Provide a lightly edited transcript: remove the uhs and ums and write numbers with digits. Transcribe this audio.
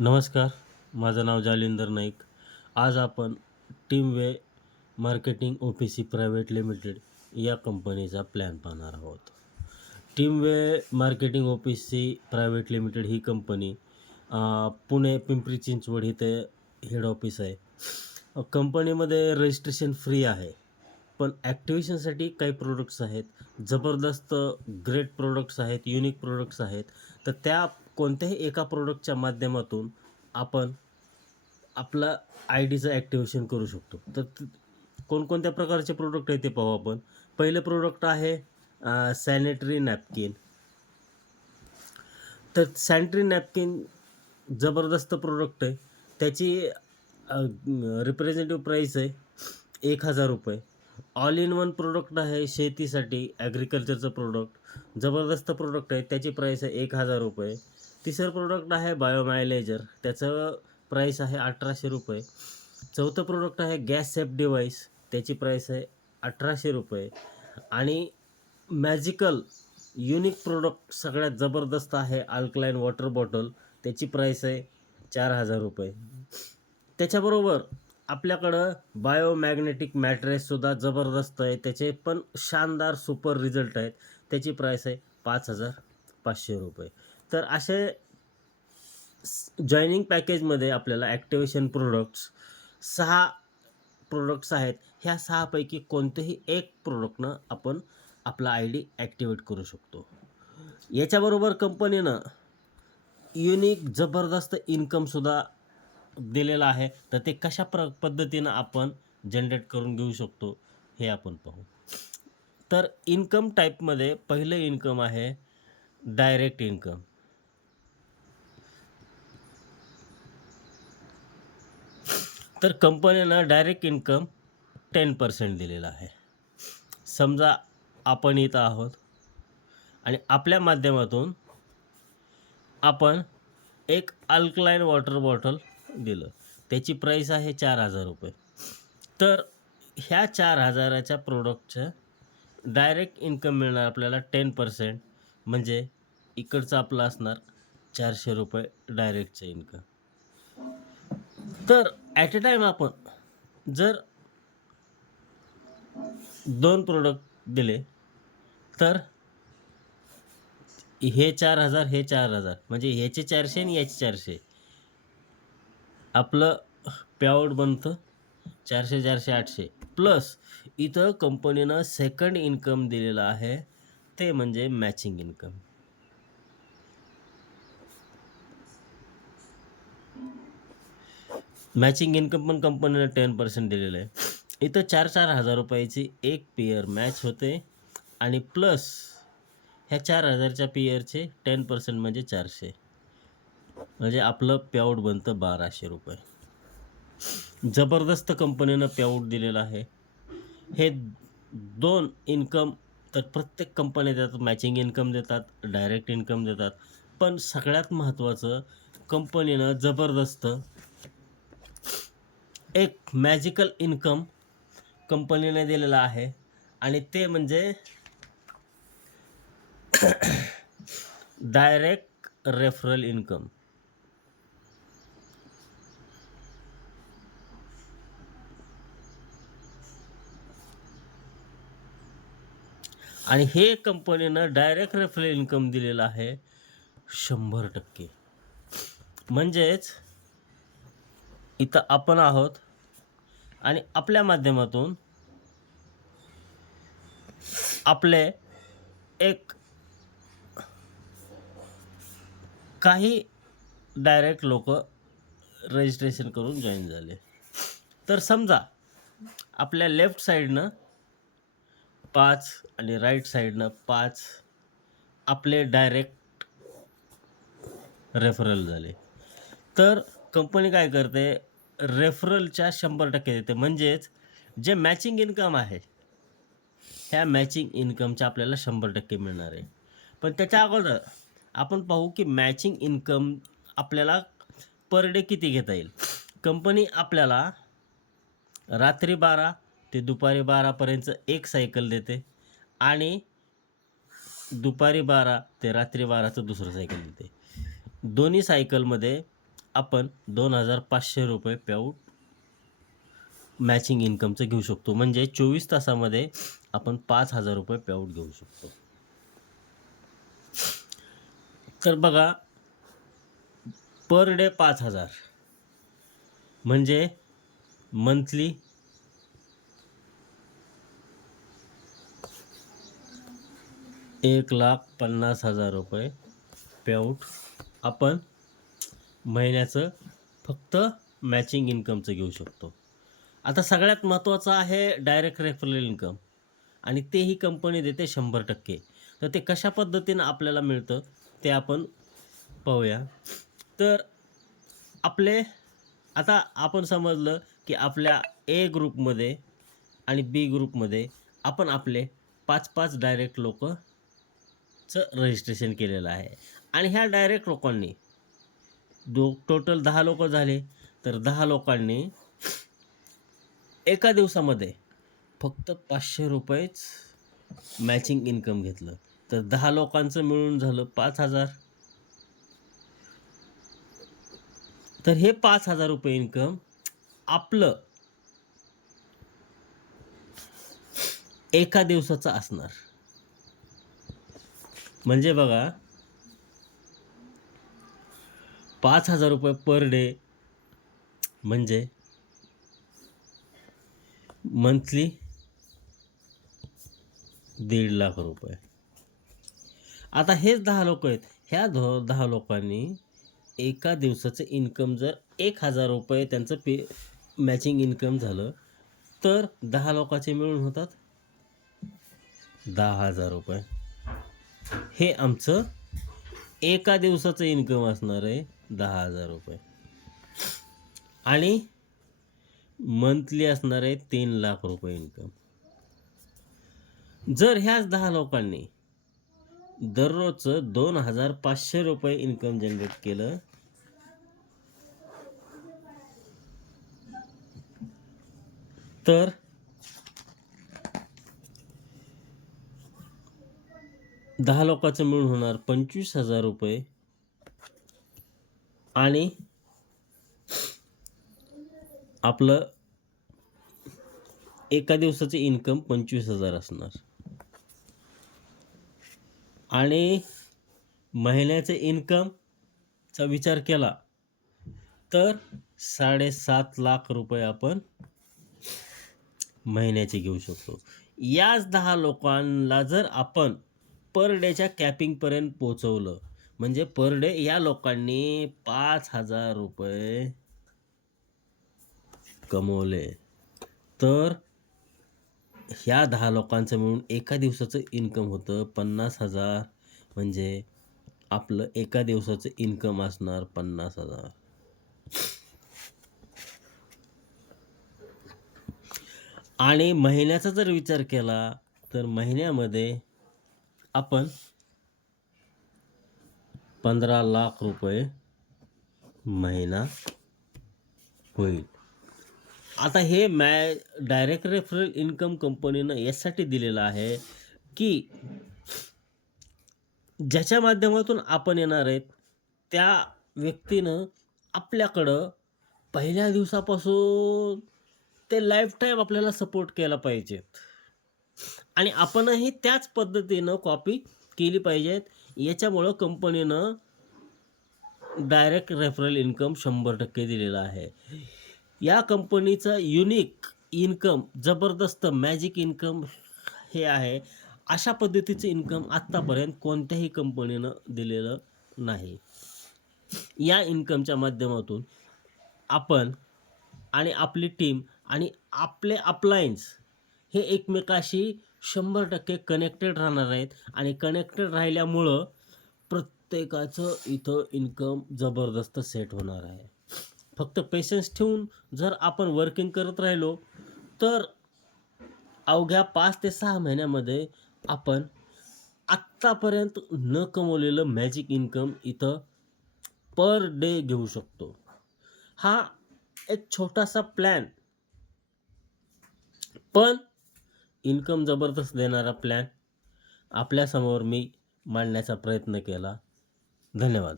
नमस्कार, माझं नाव जालिंदर नाईक. आज आपण टीमवे मार्केटिंग ओ-पी-सी प्रायव्हेट लिमिटेड या कंपनीचा प्लॅन पाहणार आहोत. टीमवे मार्केटिंग ओ-पी-सी प्रायव्हेट लिमिटेड ही कंपनी पुणे, पिंपरी चिंचवड इथे हेड ऑफिस आहे. कंपनीमध्ये रजिस्ट्रेशन फ्री आहे. पण ॲक्टिव्हेशनसाठी काही प्रोडक्ट्स आहेत. जबरदस्त ग्रेट प्रोडक्ट्स आहेत, युनिक प्रोडक्ट्स आहेत. तर त्या कोणत्याही एका प्रोडक्टच्या माध्यमातून आपण आपला आय डीचं ॲक्टिव्हेशन करू शकतो. तर कोणकोणत्या प्रकारचे प्रोडक्ट आहे ते पाहू आपण. पहिलं प्रोडक्ट आहे सॅनिटरी नॅपकिन. तर सॅनिटरी नॅपकिन जबरदस्त प्रोडक्ट आहे. त्याची रिप्रेझेंटेटिव्ह प्राईस आहे ₹1000. ऑल इन वन प्रोडक्ट आहे शेतीसाठी, ॲग्रिकल्चरचं प्रोडक्ट. जबरदस्त प्रोडक्ट आहे. त्याची प्राईस आहे ₹1000. तिसरं प्रोडक्ट आहे बायोमायलेजर. त्याचं प्राईस आहे ₹1800. चौथं प्रोडक्ट आहे गॅस सेफ डिव्हाइस. त्याची प्राईस आहे ₹1800. आणि मॅजिकल युनिक प्रोडक्ट सगळ्यात जबरदस्त आहे अल्कलाईन वॉटर बॉटल. त्याची प्राईस आहे ₹4000. त्याच्याबरोबर आपल्याकडं बायोमॅग्नेटिक मॅट्रेससुद्धा जबरदस्त आहे. त्याचे पण शानदार सुपर रिझल्ट आहेत. त्याची प्राईस आहे ₹5500. तर असे जॉइनिंग पॅकेजमध्ये आपल्याला ॲक्टिव्हेशन प्रोडक्ट्स 6 प्रोडक्ट्स आहेत. ह्या 6 पैकी कोणतेही एक प्रोडक्टनं आपण आपला आय डी ॲक्टिवेट करू शकतो. याच्याबरोबर कंपनीनं युनिक जबरदस्त इन्कमसुद्धा दिलेलं आहे. तर ते कशा पद्धतीनं आपण जनरेट करून घेऊ शकतो हे आपण पाहू. तर इन्कम टाईपमध्ये पहिलं इन्कम आहे डायरेक्ट इन्कम. तर कंपनीनं डायरेक्ट इन्कम 10% दिलेलं आहे. समजा आपण इथं आहोत आणि आपल्या माध्यमातून आपण एक अल्कलाईन वॉटर बॉटल दिलं. त्याची प्राईस आहे ₹4000. तर ह्या 4000च्या प्रोडक्टचं डायरेक्ट इन्कम मिळणार आपल्याला 10%. म्हणजे इकडचं आपलं असणार ₹400 डायरेक्टचं इन्कम. तर ॲट अ टाईम आपण जर 2 प्रोडक्ट दिले तर हे 4000 हे 4000 म्हणजे ह्याचे 400 आणि याचे 400. आपलं पेआउट बनतं 400, 400, 800 प्लस इथं कंपनीनं सेकंड इन्कम दिलेलं आहे ते म्हणजे मॅचिंग इन्कम. मॅचिंग इन्कम पण कंपनीनं 10% दिलेलं आहे. इथं 4,000-4,000 एक पेअर मॅच होते आणि प्लस ह्या 4,000च्या पेअरचे 10% म्हणजे 400. म्हणजे आपलं पेआउट बनतं ₹1200. जबरदस्त कंपनीनं पेआउट दिलेलं आहे. हे 2 इन्कम तर प्रत्येक कंपन्या देतात. मॅचिंग इन्कम देतात, डायरेक्ट इन्कम देतात. पण सगळ्यात महत्त्वाचं कंपनीनं जबरदस्त एक मॅजिकल इन्कम कंपनीने दिलेला आहे आणि ते म्हणजे डायरेक्ट रेफरल इन्कम. आणि हे कंपनीनं डायरेक्ट रेफरल इन्कम दिलेलं आहे 100%. म्हणजेच इथं आपण आहोत आणि आपल्या माध्यमातून आपले एक काही डायरेक्ट लोक रजिस्ट्रेशन करून जॉईन झाले. तर समजा आपल्या लेफ्ट साईडनं 5 आणि राईट साईडनं 5 आपले डायरेक्ट रेफरल झाले. तर कंपनी काय करते, रेफरलच्या 100% देते. म्हणजेच जे मॅचिंग इन्कम आहे, ह्या मॅचिंग इन्कमच्या आपल्याला 100% मिळणार आहे. पण त्याच्या अगोदर आपण पाहू की मॅचिंग इन्कम आपल्याला पर डे किती घेता येईल. कंपनी आपल्याला रात्री 12 ते दुपारी 12पर्यंत एक सायकल देते आणि दुपारी 12 ते रात्री 12चं दुसरं सायकल देते. दोन्ही सायकलमध्ये आपण 2,500 रुपये पेआउट मॅचिंग इन्कमचं घेऊ शकतो. म्हणजे 24 तासामध्ये आपण 5,000 रुपये पेआउट घेऊ शकतो. तर बघा, पर डे 5,000 म्हणजे मंथली 1,50,000 रुपये पेआउट आपण महिन्याचं फक्त मॅचिंग इन्कमचं घेऊ शकतो. आता सगळ्यात महत्त्वाचं आहे डायरेक्ट रेफरल इन्कम आणि तेही कंपनी देते 100%. तर ते कशा पद्धतीनं आपल्याला मिळतं ते आपण पाहूया. तर आता आपण समजलं की आपल्या ए ग्रुपमध्ये आणि बी ग्रुपमध्ये आपण आपले 5-5 डायरेक्ट लोकचं रजिस्ट्रेशन केलेलं आहे आणि ह्या डायरेक्ट लोकांनी टोटल 10 लोक झाले. तर 10 लोकांनी एका दिवसामध्ये फक्त 500 रुपयेच मॅचिंग इन्कम घेतलं. तर 10 लोकांचं मिळून झालं 5,000. तर हे 5,000 रुपये इन्कम आपलं एका दिवसाचं असणार. म्हणजे बघा, 5,000 रुपये पर डे म्हणजे मंथली 1,50,000 रुपये. आता हेच 10 लोक आहेत. ह्या 10 लोकांनी एका दिवसाचं इन्कम जर 1,000 रुपये त्यांचं मॅचिंग इन्कम झालं, तर 10 लोकांचे मिळून होतात 10,000 रुपये. हे आमचं एका दिवसाचं इन्कम असणार आहे 10,000 रुपये आणि मंथली असणार आहे 3,00,000 रुपये इन्कम. जर ह्याच 10 लोकांनी दररोजचं 2,500 रुपये इन्कम जनरेट केलं, तर 10 लोकांचं मिळून होणार 25,000 रुपये आणि आपलं एका दिवसाचं इन्कम 25,000 असणार आणि महिन्याचे इन्कमचा विचार केला तर 7.5 लाख रुपये आपण महिन्याचे घेऊ शकतो. याच 10 लोकांना जर आपण पर डेच्या कॅपिंगपर्यंत पोहोचवलं, म्हणजे पर डे या लोकांनी 5,000 रुपये कमवले, तर ह्या 10 लोकांचं मिळून एका दिवसाचं इन्कम होतं 50,000. म्हणजे आपलं एका दिवसाचं इन्कम असणार 50,000. आणि महिन्याचा जर विचार केला तर महिन्यामध्ये आपण 15,00,000 रुपये महिना होईल. आता हे डायरेक्ट रेफरल इन्कम कंपनीनं यासाठी दिलेलं आहे की ज्याच्या माध्यमातून आपण येणार आहेत त्या व्यक्तीनं आपल्याकडं पहिल्या दिवसापासून ते लाईफटाईम आपल्याला सपोर्ट केला पाहिजेत आणि आपणही त्याच पद्धतीनं कॉपी केली पाहिजेत. याच्यामुळं कंपनीनं डायरेक्ट रेफरल इन्कम 100% दिलेलं आहे. या कंपनीचं युनिक इन्कम, जबरदस्त मॅजिक इन्कम हे आहे. अशा पद्धतीचं इन्कम आत्तापर्यंत कोणत्याही कंपनीनं दिलेलं नाही. या इन्कमच्या माध्यमातून आपण आणि आपली टीम आणि आपले अपलायन्स हे एकमेकाशी 100% कनेक्टेड राहणार आहेत आणि कनेक्टेड राहिल्यामुळं प्रत्येकाचं इथं इन्कम जबरदस्त सेट होणार आहे. फक्त पेशन्स ठेवून जर आपण वर्किंग करत राहिलो तर अवघ्या 5 ते 6 महिन्यामध्ये आपण आत्तापर्यंत न कमवलेलं मॅजिक इन्कम इथं पर डे घेऊ शकतो. हा एक छोटासा प्लॅन, पण इन्कम जबरदस्त देणारा प्लॅन आपल्यासमोर मी मांडण्याचा प्रयत्न केला. धन्यवाद.